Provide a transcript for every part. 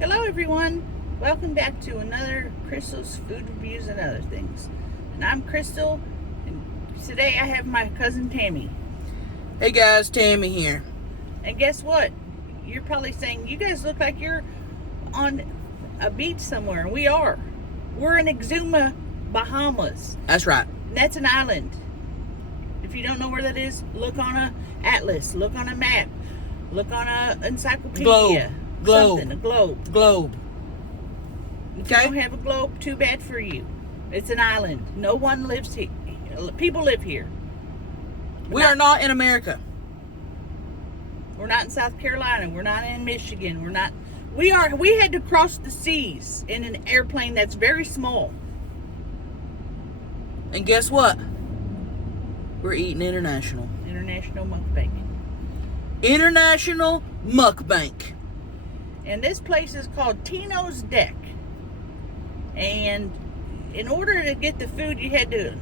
Hello everyone, welcome back to another Crystal's Food Reviews and Other Things. And I'm Crystal, and today I have my cousin Tammy. Hey guys, Tammy here. And guess what? You're probably saying, you guys look like you're on a beach somewhere. We are. We're in Exuma, Bahamas. That's right. And that's an island. If you don't know where that is, look on a atlas, look on a map, look on a encyclopedia. Something, a globe. Globe. If you don't have a globe, too bad for you. It's an island. No one lives here. People live here. We are not in America. We're not in South Carolina. We're not in Michigan. We're not. We are. We had to cross the seas in an airplane that's very small. And guess what? We're eating international. International Mukbang. International Mukbang. And this place is called Tino's Deck. And in order to get the food, you had to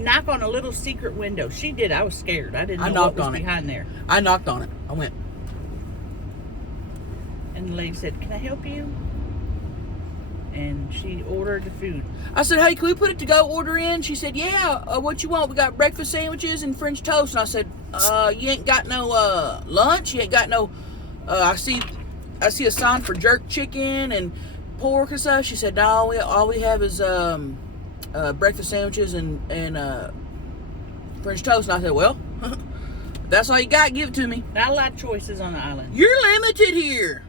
knock on a little secret window. She did. I was scared. I didn't know what was behind there. I knocked on it. I went. And the lady said, "Can I help you?" And she ordered the food. I said, "Hey, can we put it to go order in?" She said, "Yeah. What you want? We got breakfast sandwiches and French toast." And I said, "You ain't got no lunch? You ain't got no?" I see a sign for jerk chicken and pork and stuff. She said, "No, all we have is breakfast sandwiches and French toast." And I said, "Well, that's all you got. Give it to me." Not a lot of choices on the island. You're limited here.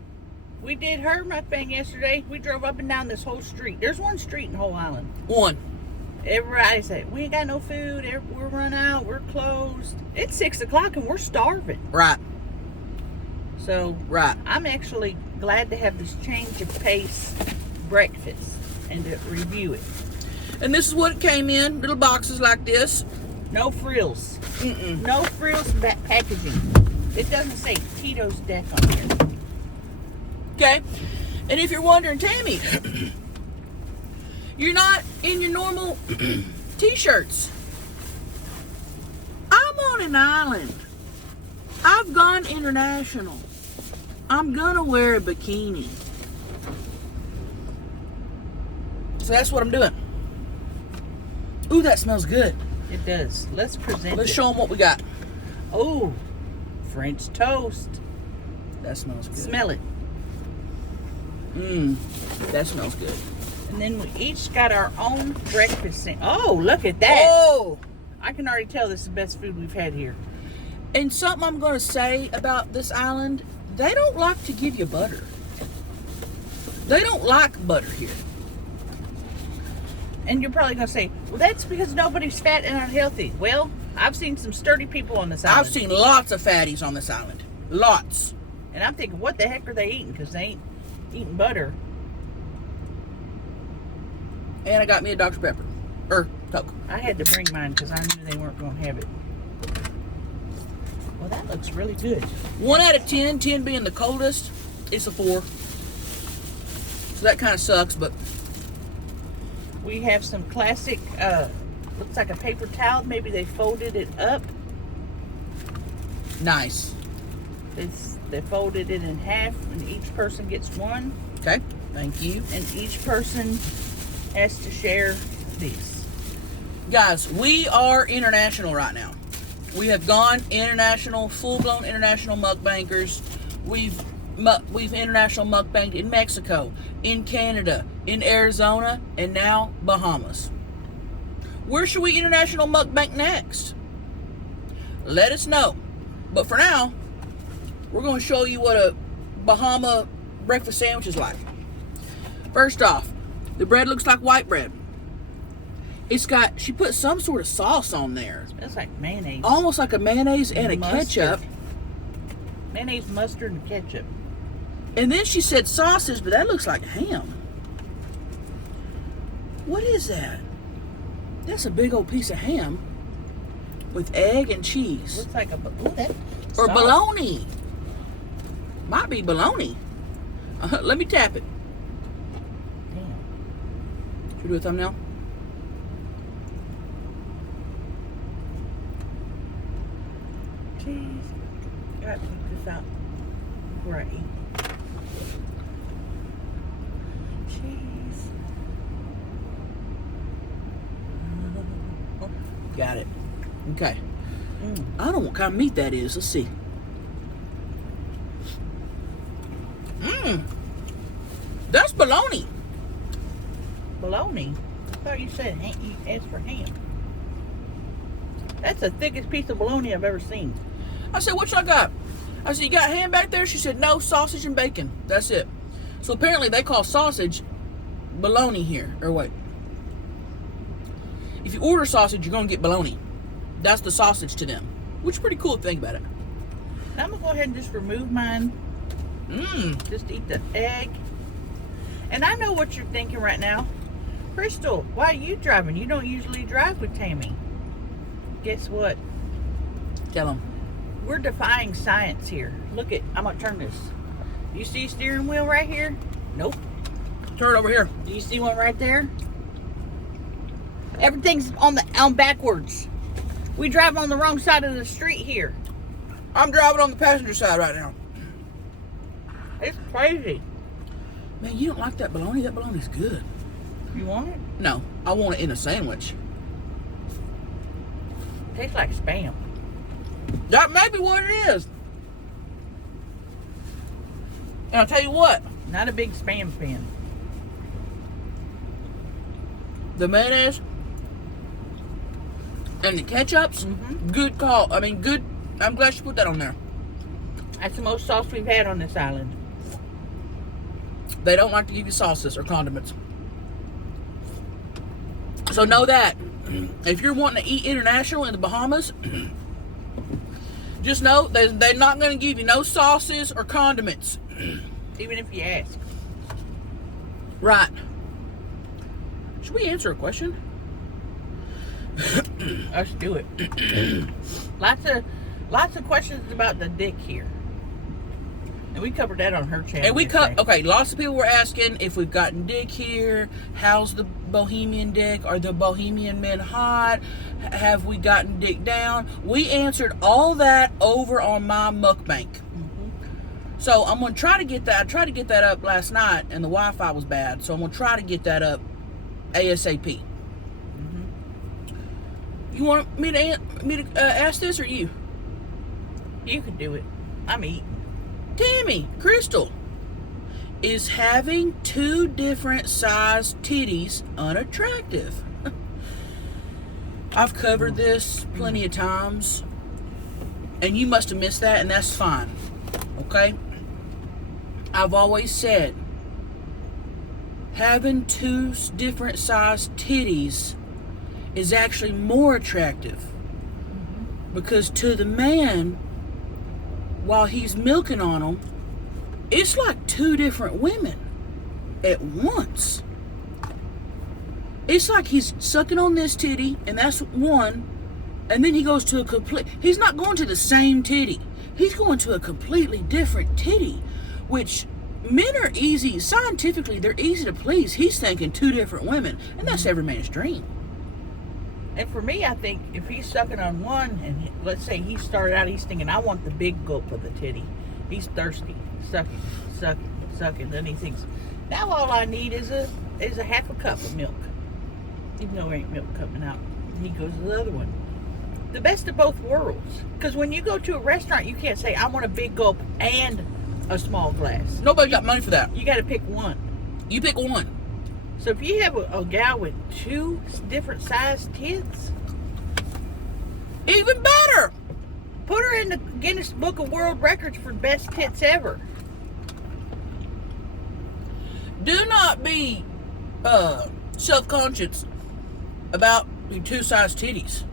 We did her mukbang yesterday. We drove up and down this whole street. There's one street in the whole island. One. Everybody said, "We ain't got no food. We're run out. We're closed." It's 6 o'clock and we're starving. Right. So Right. I'm actually glad to have this change of pace breakfast and to review it. And this is what it came in. Little boxes like this. No frills. Mm-mm. No frills packaging. It doesn't say Tito's Deck on here. Okay. And if you're wondering, Tammy, you're not in your normal t-shirts. I'm on an island. I've gone international. I'm gonna wear a bikini. So that's what I'm doing. Ooh, that smells good. It does. Let's present Let's it. show them what we got. Oh, French toast. That smells good. Smell it. That smells good. And then we each got our own breakfast. Oh, look at that. Oh! I can already tell this is the best food we've had here. And something I'm going to say about this island, they don't like to give you butter. They don't like butter here. And you're probably going to say, well, that's because nobody's fat and unhealthy. Well, I've seen some sturdy people on this island. I've seen lots of fatties on this island. Lots. And I'm thinking, what the heck are they eating? Because they ain't eating butter. And I got me a Dr. Pepper. Or Coke. I had to bring mine because I knew they weren't going to have it. Well, that looks really good. 1 out of 10, 10 being the coldest, it's a 4. So that kind of sucks, but We have some classic, looks like a paper towel. Maybe they folded it up. nice. They folded it in half, and each person gets one. Okay, thank you. And each person has to share these. Guys, we are international right now. We have gone international, full-blown international mukbangers. We've international mukbanged in Mexico, in Canada, in Arizona, and now Bahamas. Where should we international mukbang next? Let us know. But for now, we're going to show you what a Bahama breakfast sandwich is like. First off, the bread looks like white bread. She put some sort of sauce on there. Smells like mayonnaise. Almost like a mayonnaise and a ketchup. Mayonnaise, mustard, and ketchup. And then she said sausage, but that looks like ham. What is that? That's a big old piece of ham with egg and cheese. Looks like that. Or bologna. Might be bologna. Let me tap it. Damn. Should we do a thumbnail? Jeez. I gotta take this out before I eat. Got it. Okay. I don't know what kind of meat that is. Let's see. That's bologna. Bologna? I thought you said you asked for ham. That's the thickest piece of bologna I've ever seen. I said, what y'all got? I said, you got ham back there? She said, no, sausage and bacon. That's it. So apparently they call sausage bologna here. Or wait. If you order sausage, you're going to get bologna. That's the sausage to them. Which is pretty cool to think about it. Now I'm going to go ahead and just remove mine. Just eat the egg. And I know what you're thinking right now. Crystal, why are you driving? You don't usually drive with Tammy. Guess what? Tell them. We're defying science here. Look at, I'm going to turn this. You see a steering wheel right here? Nope. Turn it over here. Do you see one right there? Everything's on backwards. We drive on the wrong side of the street here. I'm driving on the passenger side right now. It's crazy. Man, you don't like that bologna? That bologna's good. You want it? No, I want it in a sandwich. Tastes like Spam. That may be what it is. And I'll tell you what. Not a big Spam fan. The mayonnaise and the ketchups, good call. I mean, good. I'm glad you put that on there. That's the most sauce we've had on this island. They don't like to give you sauces or condiments. So know that. If you're wanting to eat international in the Bahamas, just know they're not going to give you no sauces or condiments. Even if you ask. Right. Should we answer a question? Let's do it. Lots of questions about the dick here. And we covered that on her channel. And we okay, lots of people were asking if we've gotten dick here. How's the Bohemian dick? Are the Bohemian men hot? Have we gotten dick down? We answered all that over on my mukbang. So I'm going to try to get that. I tried to get that up last night and the Wi-Fi was bad. So I'm going to try to get that up ASAP. You want me to ask this or you? You can do it. I'm eating. Tammy, Crystal, is having 2 different size titties unattractive? I've covered this plenty of times, and you must have missed that, and that's fine. Okay? I've always said having 2 different size titties is actually more attractive, because to the man, while he's milking on them, it's like 2 different women at once. It's like he's sucking on this titty, and that's one, and then he goes to a complete, he's not going to the same titty. He's going to a completely different titty, which men are easy, scientifically, they're easy to please. He's thinking 2 different women, and that's every man's dream. And for me, I think if he's sucking on one, and let's say he started out, he's thinking, I want the big gulp of the titty. He's thirsty, sucking. Then he thinks, now all I need is a half a cup of milk. Even though there ain't milk coming out. And he goes to the other one. The best of both worlds. Because when you go to a restaurant, you can't say, I want a big gulp and a small glass. Nobody got money for that. You got to pick one. You pick one. So if you have a gal with 2 different sized tits, even better. Put her in the Guinness Book of World Records for best tits ever. Do not be self-conscious about your 2-size titties.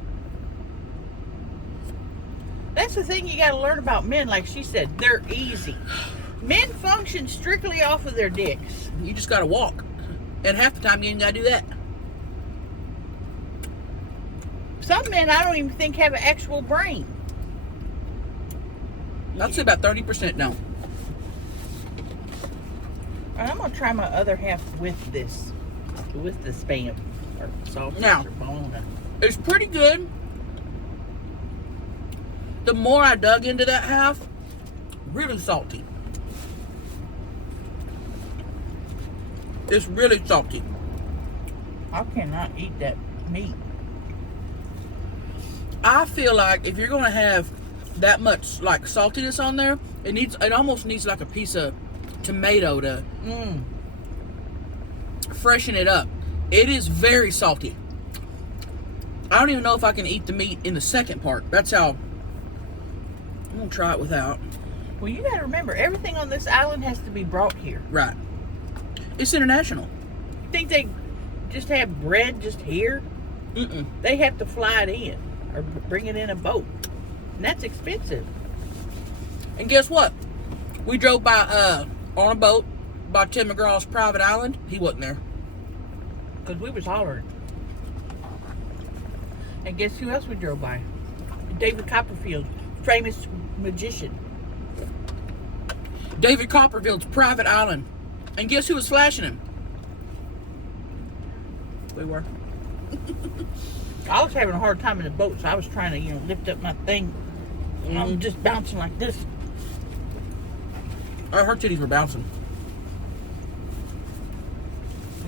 That's the thing you got to learn about men. Like she said, they're easy. Men function strictly off of their dicks. You just got to walk. And half the time you ain't got to do that. Some men I don't even think have an actual brain. I'd say about 30% no. Alright, I'm going to try my other half with this. With the Spam. Or sausage Now, or bologna. It's pretty good. The more I dug into that half, really salty. It's really salty. I cannot eat that meat. I feel like if you're gonna have that much like saltiness on there, it almost needs like a piece of tomato to freshen it up. It is very salty. I don't even know if I can eat the meat in the second part. That's how. I'm gonna try it without. Well, you gotta remember, everything on this island has to be brought here. Right. It's international. You think they just have bread just here? Mm-mm. They have to fly it in or bring it in a boat. And that's expensive. And guess what? We drove by on a boat by Tim McGraw's private island. He wasn't there. Because we was hollering. And guess who else we drove by? David Copperfield, famous magician. David Copperfield's private island. And guess who was flashing him? We were. I was having a hard time in the boat, so I was trying to, lift up my thing. And I'm just bouncing like this. Her titties were bouncing.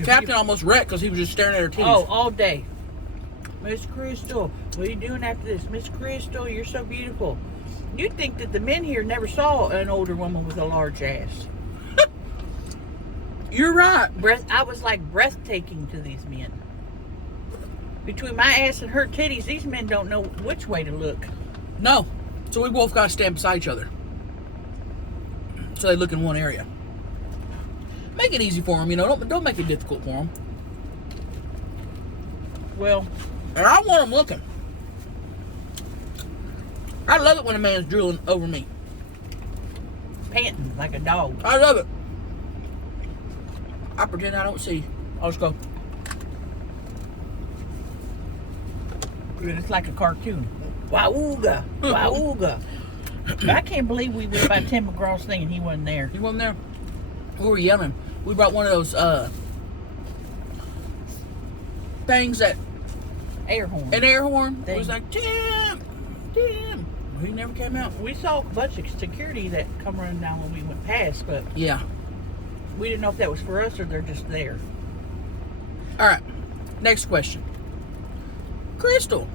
Captain almost wrecked because he was just staring at her titties. Oh, all day. Miss Crystal, what are you doing after this? Miss Crystal, you're so beautiful. You'd think that the men here never saw an older woman with a large ass. You're right. I was like breathtaking to these men. Between my ass and her titties, these men don't know which way to look. No. So we both got to stand beside each other. So they look in one area. Make it easy for them, Don't make it difficult for them. Well, and I want them looking. I love it when a man's drooling over me. Panting like a dog. I love it. I pretend I don't see. I'll just go. It's like a cartoon. Wowooga, wowooga. I can't believe we went by Tim McGraw's thing and he wasn't there. He wasn't there. We were yelling. We brought one of those things that air horn. An air horn. Thing. It was like Tim. He never came out. We saw a bunch of security that come running down when we went past, but yeah, we didn't know if that was for us or they're just there. All right. Next question. Crystal,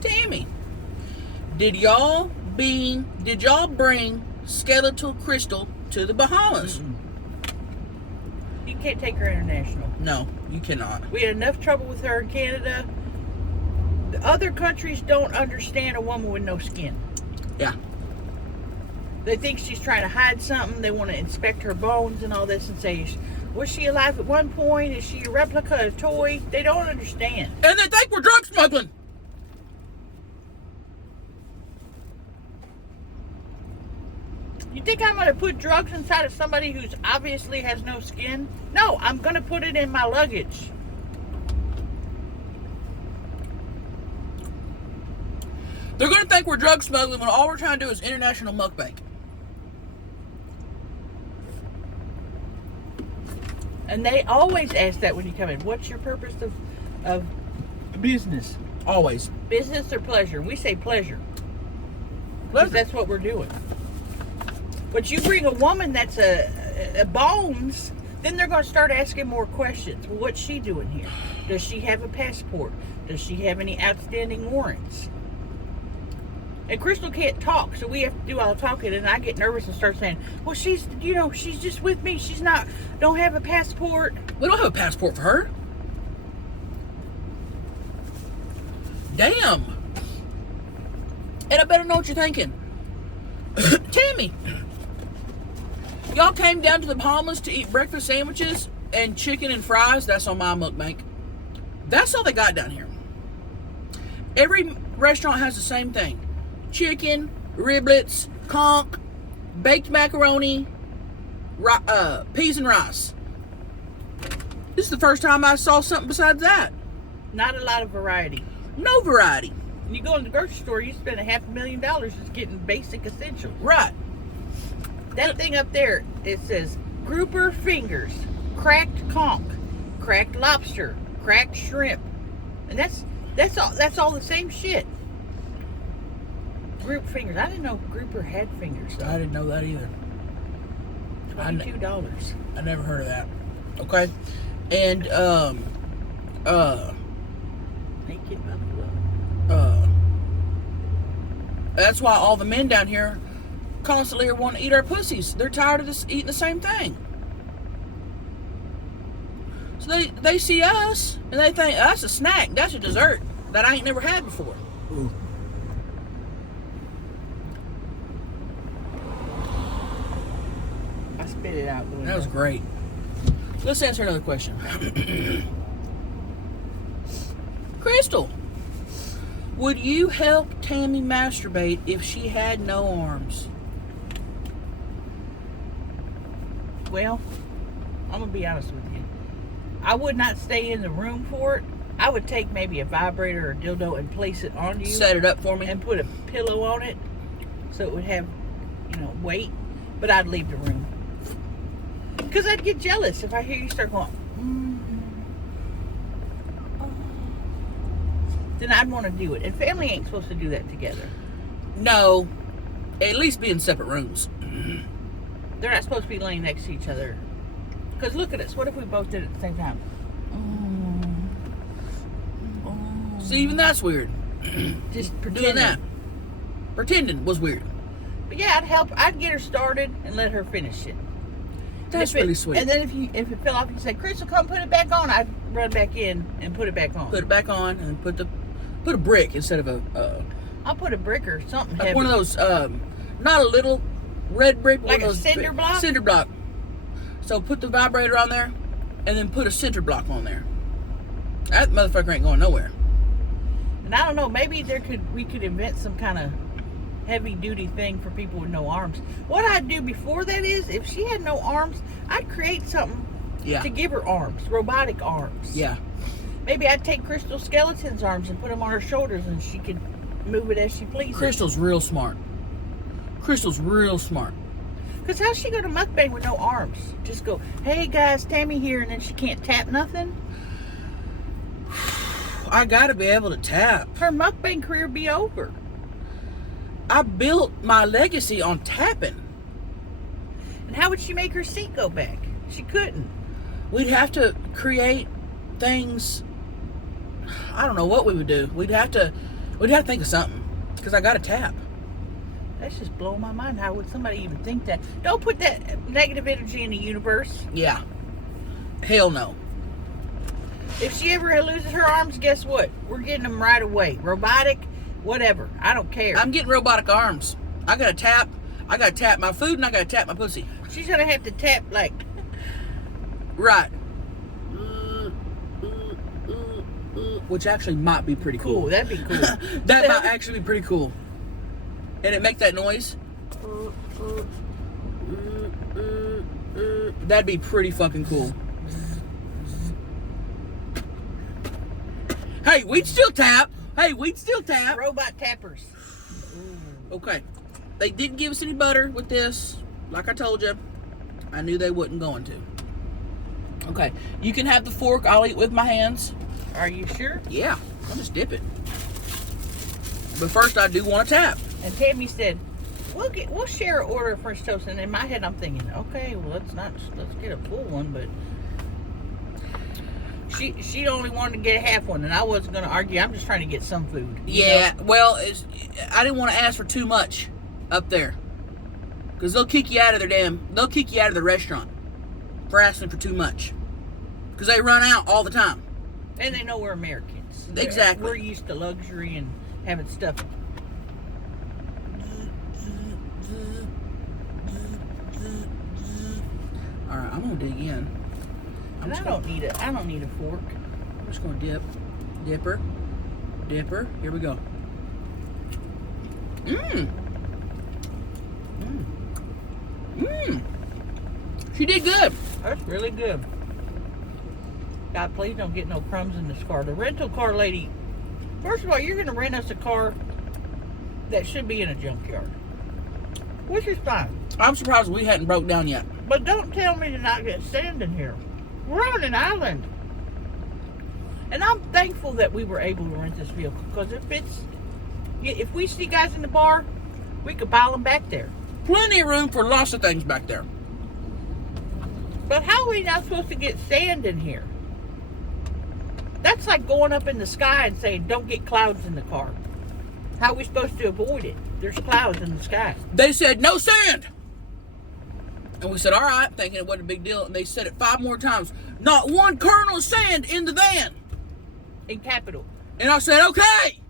Tammy, did y'all bring skeletal Crystal to the Bahamas? Mm-mm. You can't take her international. No, you cannot. We had enough trouble with her in Canada. The other countries don't understand a woman with no skin. Yeah. They think she's trying to hide something. They want to inspect her bones and all this and say, was she alive at one point? Is she a replica, a toy? They don't understand. And they think we're drug smuggling. You think I'm going to put drugs inside of somebody who obviously has no skin? No, I'm going to put it in my luggage. They're going to think we're drug smuggling when all we're trying to do is international mukbang. And they always ask that when you come in. What's your purpose of business? Always. Business or pleasure? We say pleasure. Because that's what we're doing. But you bring a woman that's a bones, then they're going to start asking more questions. Well, what's she doing here? Does she have a passport? Does she have any outstanding warrants? And Crystal can't talk, so we have to do all the talking. And I get nervous and start saying, well, she's just with me. She's don't have a passport. We don't have a passport for her. Damn. And I better know what you're thinking. Tammy, y'all came down to the Bahamas to eat breakfast sandwiches and chicken and fries. That's on my mukbang. That's all they got down here. Every restaurant has the same thing. Chicken, riblets, conch, baked macaroni, peas and rice. This is the first time I saw something besides that. Not a lot of variety. No variety. When you go in the grocery store, you spend $500,000 just getting basic essentials. Right. That thing up there, it says grouper fingers, cracked conch, cracked lobster, cracked shrimp. And that's all the same shit. Group fingers. I didn't know grouper had fingers. Though. I didn't know that either. $22. I never heard of that. Okay. And Naked buffalo. That's why all the men down here constantly want to eat our pussies. They're tired of this eating the same thing. So they see us and they think that's a snack. That's a dessert that I ain't never had before. Ooh. I spit it out. That was great. Let's answer another question. Crystal, would you help Tammy masturbate if she had no arms? Well, I'm going to be honest with you. I would not stay in the room for it. I would take maybe a vibrator or a dildo and place it on you. Set it up for me. And put a pillow on it so it would have, weight. But I'd leave the room. Because I'd get jealous if I hear you start going, then I'd want to do it. And family ain't supposed to do that together. No. At least be in separate rooms. They're not supposed to be laying next to each other. Because look at us. What if we both did it at the same time? See, even that's weird. Just Doing pretending. that. Pretending was weird. But yeah, I'd help. I'd get her started and let her finish it. That's really sweet. And then if it fell off, you say, "Crystal, come put it back on." I'd run back in and put it back on. Put it back on and put a brick instead of a I'll put a brick or something like heavy. one of those not a little red brick, Like one a of those cinder block? Cinder block. So put the vibrator on there, and then put a cinder block on there. That motherfucker ain't going nowhere. And I don't know, maybe we could invent some kind of heavy duty thing for people with no arms. What I'd do before that is, if she had no arms, I'd create something to give her arms, robotic arms. Yeah. Maybe I'd take Crystal Skeleton's arms and put them on her shoulders, and she could move it as she pleases. Crystal's real smart. Crystal's real smart. Because how's she go to mukbang with no arms? Just go, "Hey guys, Tammy here," and then she can't tap nothing? I gotta be able to tap. Her mukbang career be over. I built my legacy on tapping. And how would she make her seat go back? She couldn't. We'd have to create things. I don't know what we would do. We'd have to think of something. Because I gotta tap. That's just blowing my mind. How would somebody even think that? Don't put that negative energy in the universe. Yeah. Hell no. If she ever loses her arms, guess what? We're getting them right away. Robotic, whatever. I don't care. I'm getting robotic arms. I gotta tap my food and I gotta tap my pussy. She's going to have to tap like... Right. Which actually might be pretty cool. That'd be cool. That might actually be pretty cool. And it make that noise. That'd be pretty fucking cool. Hey, we'd still tap. Robot tappers. Okay. They didn't give us any butter with this. Like I told you, I knew they wasn't going to. Okay. You can have the fork. I'll eat with my hands. Are you sure? Yeah. I'll just dip it. But first, I do want to tap. And Tammy said, we'll share an order of French toast. And in my head, I'm thinking, okay, well, let's get a full one. But she only wanted to get a half one, and I wasn't going to argue. I'm just trying to get some food. Yeah, well, I didn't want to ask for too much up there, because they'll kick you out of the restaurant for asking for too much, because they run out all the time. And they know we're Americans. Exactly. We're used to luxury and having stuff. All right, I'm gonna dig in. And I don't need a fork. I'm just gonna dipper. Here we go. She did good. That's really good. God, please don't get no crumbs in this car. The rental car lady, first of all, you're going to rent us a car that should be in a junkyard, which is fine. I'm surprised we hadn't broke down yet. But don't tell me to not get sand in here. We're on an island. And I'm thankful that we were able to rent this vehicle, because if we see guys in the bar, we could pile them back there. Plenty of room for lots of things back there. But how are we not supposed to get sand in here? That's like going up in the sky and saying, don't get clouds in the car. How are we supposed to avoid it? There's clouds in the sky. They said, no sand. And we said, all right, thinking it wasn't a big deal. And they said it 5 more times. Not one kernel of sand in the van. In capital. And I said, okay.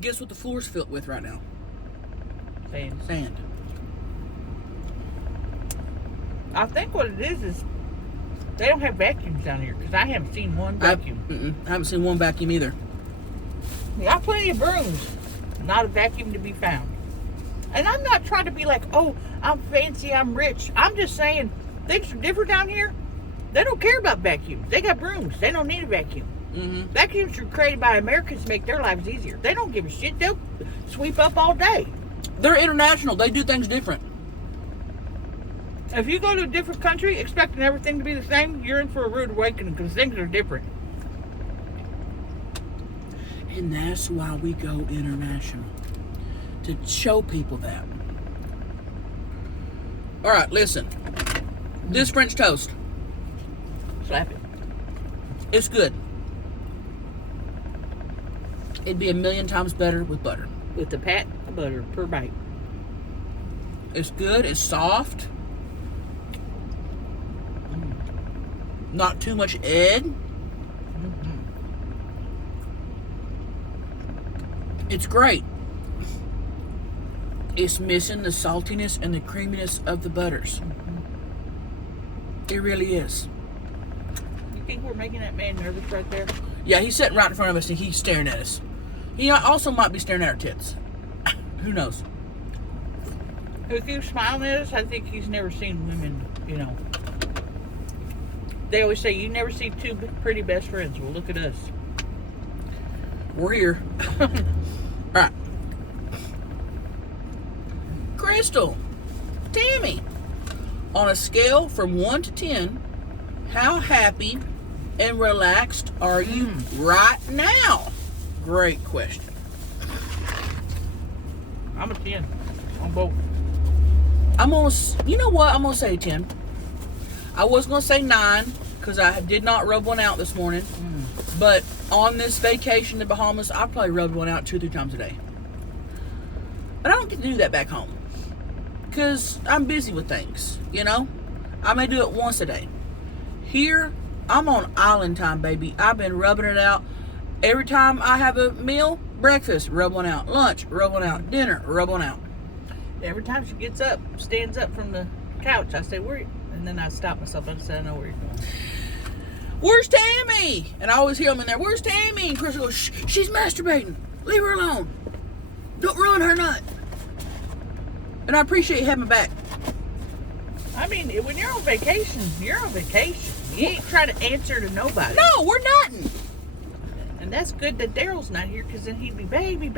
Guess what the floor's filled with right now? Sand. I think what it is they don't have vacuums down here because I haven't seen one vacuum. I haven't seen one vacuum either. We got plenty of brooms. Not a vacuum to be found. And I'm not trying to be like, oh, I'm fancy, I'm rich. I'm just saying things are different down here. They don't care about vacuums. They got brooms. They don't need a vacuum. Vacuums were created by Americans to make their lives easier. They don't give a shit. They'll sweep up all day. They're international. They do things different. If you go to a different country expecting everything to be the same, you're in for a rude awakening because things are different. And that's why we go international. To show people that. All right, listen. This French toast. Slap it. It's good. It'd be 1,000,000 times better with butter. With a pat of butter per bite. It's good. It's soft. Not too much egg. It's great. It's missing the saltiness and the creaminess of the butters. It really is. You think we're making that man nervous right there? Yeah, he's sitting right in front of us and he's staring at us. He also might be staring at our tits. Who knows? If he's smiling at us, I think he's never seen women, you know. They always say, you never see 2 pretty best friends. Well, look at us. We're here. All right. Crystal, Tammy, on a scale from 1 to 10, how happy and relaxed are you right now? Great question. I'm a 10 on both. You know what? I'm going to say 10. I was going to say 9 because I did not rub one out this morning. But on this vacation to Bahamas, I probably rubbed one out 2 or 3 times a day. But I don't get to do that back home because I'm busy with things, you know? I may do it once a day. Here, I'm on island time, baby. I've been rubbing it out. Every time I have a meal, breakfast, rub one out. Lunch, rub one out. Dinner, rub one out. Every time she gets up, stands up from the couch, I say, where? And then I stop myself and say, I know where you're going. Where's Tammy? And I always hear them in there, where's Tammy? And Chris goes, shh, she's masturbating. Leave her alone. Don't ruin her nut. And I appreciate you having me back. I mean, when you're on vacation, you're on vacation. You ain't trying to answer to nobody. No, we're nothing. And that's good that Daryl's not here because then he'd be, baby,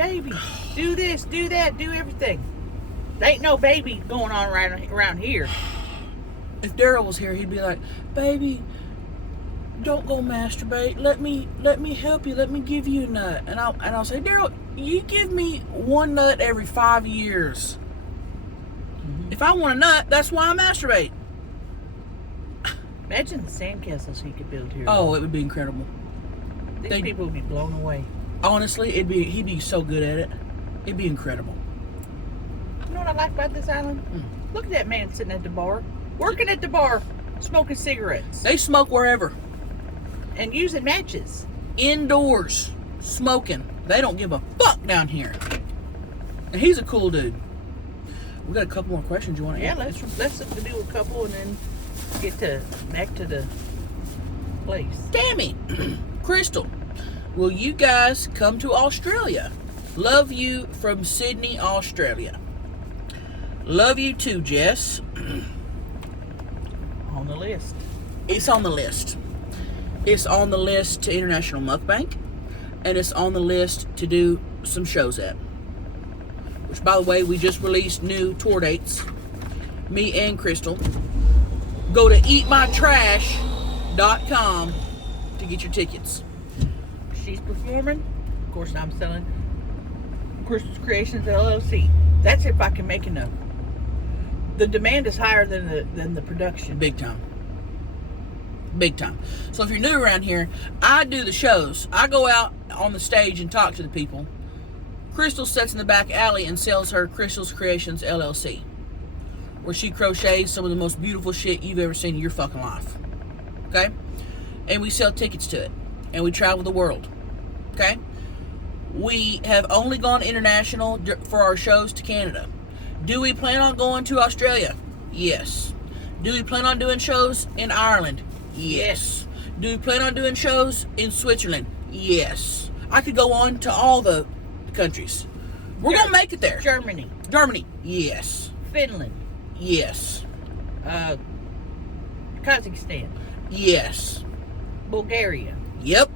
do this, do that, do everything. There ain't no baby going on right around here. If Daryl was here, he'd be like, baby, don't go masturbate. Let me help you. Let me give you a nut. And I'll say, Daryl, you give me 1 nut every 5 years. If I want a nut, that's why I masturbate. Imagine the sandcastles he could build here. Oh, it would be incredible. These people would be blown away. Honestly, he'd be so good at it. It'd be incredible. You know what I like about this island? Look at that man sitting at the bar, working at the bar, smoking cigarettes. They smoke wherever. And using matches. Indoors, smoking. They don't give a fuck down here. And he's a cool dude. We got a couple more questions you want to ask? Yeah, let's do a couple and then get back to the place. Tammy, Crystal, will you guys come to Australia? Love you from Sydney, Australia. Love you too, Jess. On the list. It's on the list. It's on the list to International Mukbang. And it's on the list to do some shows at. Which, by the way, we just released new tour dates. Me and Crystal. Go to eatmytrash.com to get your tickets. She's performing. Of course, I'm selling Crystal's Creations LLC. That's if I can make enough. The demand is higher than the production. Big time. Big time. So if you're new around here, I do the shows. I go out on the stage and talk to the people. Crystal sits in the back alley and sells her Crystal's Creations LLC, where she crochets some of the most beautiful shit you've ever seen in your fucking life. Okay? And we sell tickets to it. And we travel the world. Okay? We have only gone international for our shows to Canada. Do we plan on going to Australia? Yes. Do we plan on doing shows in Ireland? Yes. Do we plan on doing shows in Switzerland? Yes. I could go on to all the countries. We're going to make it there. Germany. Germany. Yes. Finland. Yes. Kazakhstan. Yes. Bulgaria. Yep.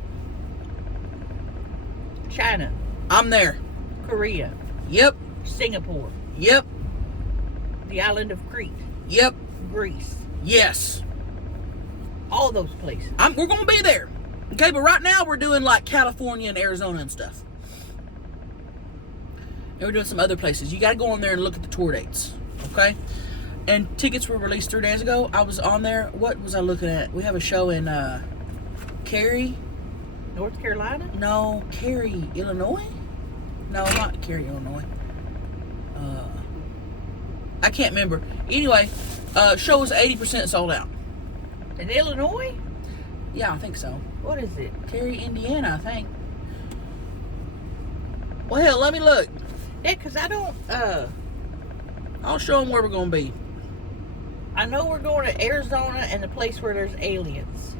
China. I'm there. Korea. Yep. Singapore. Yep. The island of Crete. Yep. Greece. Yes. All those places. We're going to be there. Okay, but right now we're doing like California and Arizona and stuff. And we're doing some other places. You got to go on there and look at the tour dates. Okay? And tickets were released 3 days ago. I was on there. What was I looking at? We have a show in Cary. North Carolina? No, Cary, Illinois? No, not Cary, Illinois. I can't remember. Anyway, show was 80% sold out. In Illinois? Yeah, I think so. What is it? Cary, Indiana, I think. Well, hell, let me look. Yeah, because I don't, I'll show them where we're going to be. I know we're going to Arizona and the place where there's aliens.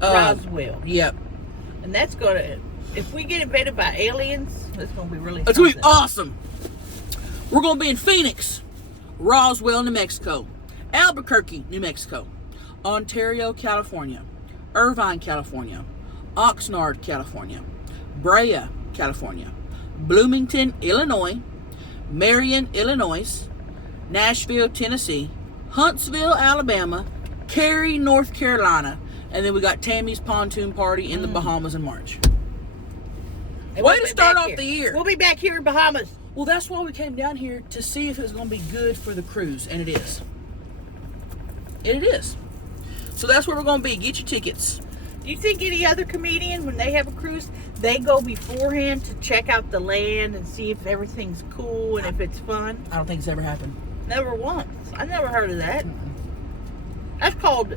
Roswell. Yep. And that's going to, if we get invaded by aliens, that's going to be really It's going to be awesome. We're going to be in Phoenix, Roswell, New Mexico, Albuquerque, New Mexico, Ontario, California, Irvine, California, Oxnard, California, Brea, California, Bloomington, Illinois, Marion, Illinois, Nashville, Tennessee, Huntsville, Alabama, Cary, North Carolina, and then we got Tammy's pontoon party in the Bahamas in March. Way to start off the year. We'll be back here in Bahamas. Well, that's why we came down here, to see if it was going to be good for the cruise, and it is. It is. So that's where we're going to be. Get your tickets. Do you think any other comedian, when they have a cruise, they go beforehand to check out the land and see if everything's cool and if it's fun? I don't think it's ever happened. Never once. I never heard of that. That's called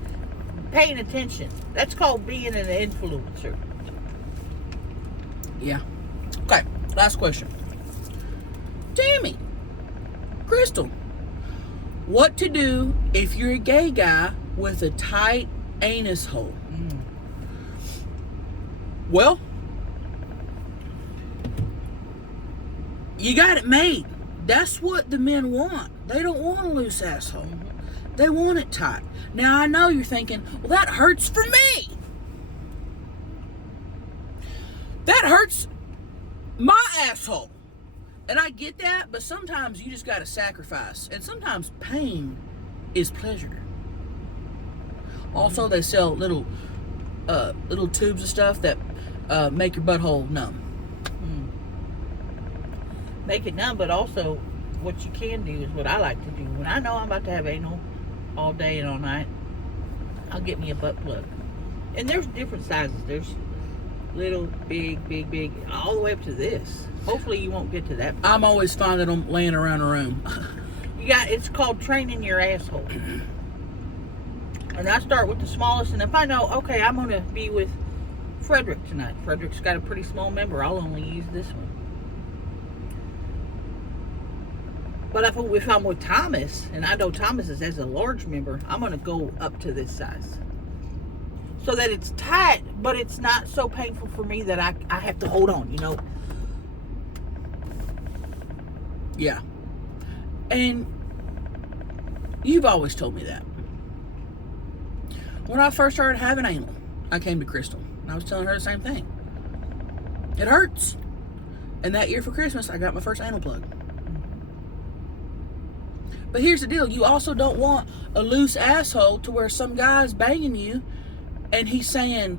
paying attention. That's called being an influencer. Yeah. Okay, last question. Tammy, Crystal, what to do if you're a gay guy with a tight anus hole? Well, you got it made. That's what the men want. They don't want a loose asshole. They want it tight. Now, I know you're thinking, well, that hurts for me. That hurts my asshole. And I get that, but sometimes you just got to sacrifice. And sometimes pain is pleasure. Also, they sell little tubes of stuff that make your butthole numb. Make it numb, but also what you can do is what I like to do. When I know I'm about to have anal all day and all night, I'll get me a butt plug. And there's different sizes. There's little, big, all the way up to this. Hopefully you won't get to that point. I'm always finding them laying around a room. It's called training your asshole. And I start with the smallest, and if I know, okay, I'm going to be with Frederick tonight. Frederick's got a pretty small member. I'll only use this one. But if I'm with Thomas, and I know Thomas has a large member, I'm going to go up to this size. So that it's tight, but it's not so painful for me that I have to hold on, you know? Yeah. And you've always told me that. When I first started having anal, I came to Crystal, and I was telling her the same thing. It hurts. And that year for Christmas, I got my first anal plug. But here's the deal. You also don't want a loose asshole to where some guy's banging you and he's saying,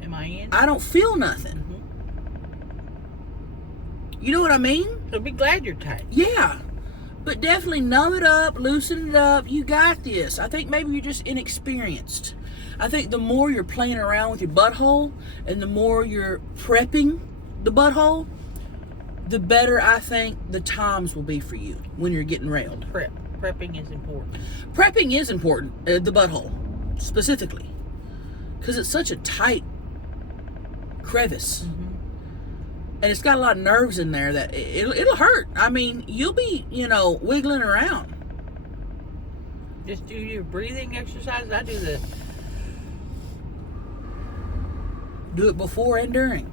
am I in? I don't feel nothing. You know what I mean? So be glad you're tight. Yeah. But definitely numb it up, loosen it up. You got this. I think maybe you're just inexperienced. I think the more you're playing around with your butthole and the more you're prepping the butthole, the better I think the times will be for you when you're getting railed. Prepping is important. Prepping is important, the butthole, specifically. Because it's such a tight crevice. Mm-hmm. And it's got a lot of nerves in there that it'll hurt. I mean, you'll be, wiggling around. Just do your breathing exercises. I do it before and during.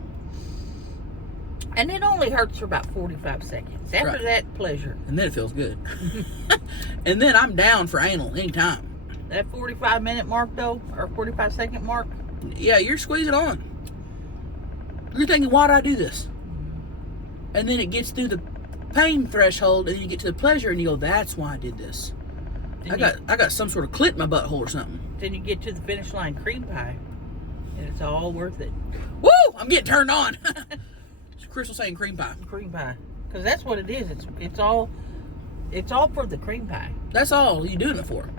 And it only hurts for about 45 seconds. After Right. that, pleasure. And then it feels good. And then I'm down for anal anytime. That 45-minute mark, though, or 45-second mark. Yeah, you're squeezing on. You're thinking, why did I do this? And then it gets through the pain threshold, and you get to the pleasure, and you go, that's why I did this. I got some sort of clit in my butthole or something. Then you get to the finish line, cream pie, and it's all worth it. Woo! I'm getting turned on. Crystal saying cream pie. Cream pie, because that's what it is. It's all for the cream pie. That's all you're doing it for.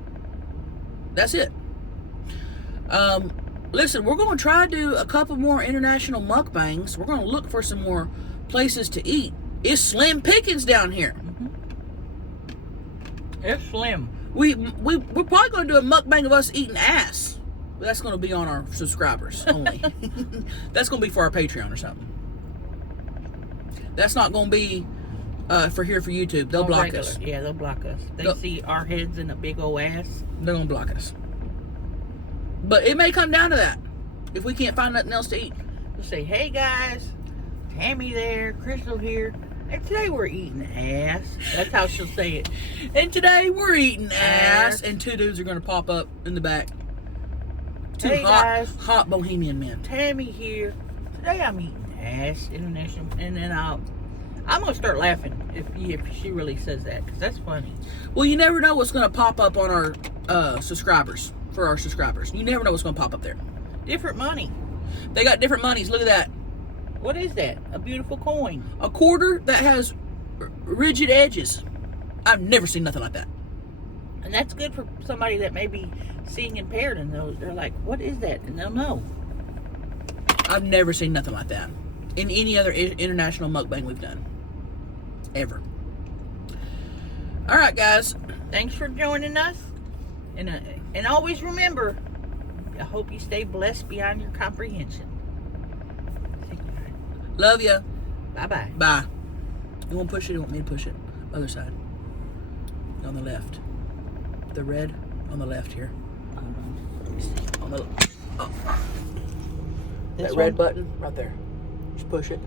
That's it. Listen, we're going to try to do a couple more international mukbangs. We're going to look for some more places to eat. It's slim pickings down here. Mm-hmm. It's slim. We're probably going to do a mukbang of us eating ass. That's going to be on our subscribers only. That's going to be for our Patreon or something. That's not going to be for YouTube. They'll block us. Yeah, they'll block us. They see our heads in a big old ass. They're going to block us. But it may come down to that if we can't find nothing else to eat. We'll say, hey guys, Tammy there, Crystal here, and today we're eating ass. That's how she'll say it. And today we're eating ass. And two dudes are going to pop up in the back. Two Hey guys, hot bohemian men. Tammy here. Today I'm eating ass, international, and then I'm gonna start laughing if she really says that, because that's funny. Well, you never know what's going to pop up on our subscribers. For our subscribers, you never know what's going to pop up there. Different money. They got different monies. Look at that. What is that? A beautiful coin. A quarter that has rigid edges. I've never seen nothing like that. And that's good for somebody that may be seeing impaired, and they're like, what is that? And they'll know. I've never seen nothing like that in any other international mukbang we've done. Ever. All right, guys. Thanks for joining us. And always remember, I hope you stay blessed beyond your comprehension. Love ya. Bye-bye. Bye. You want to push it? You want me to push it? Other side. On the left. The red on the left here. On the that red button right there. Just push it.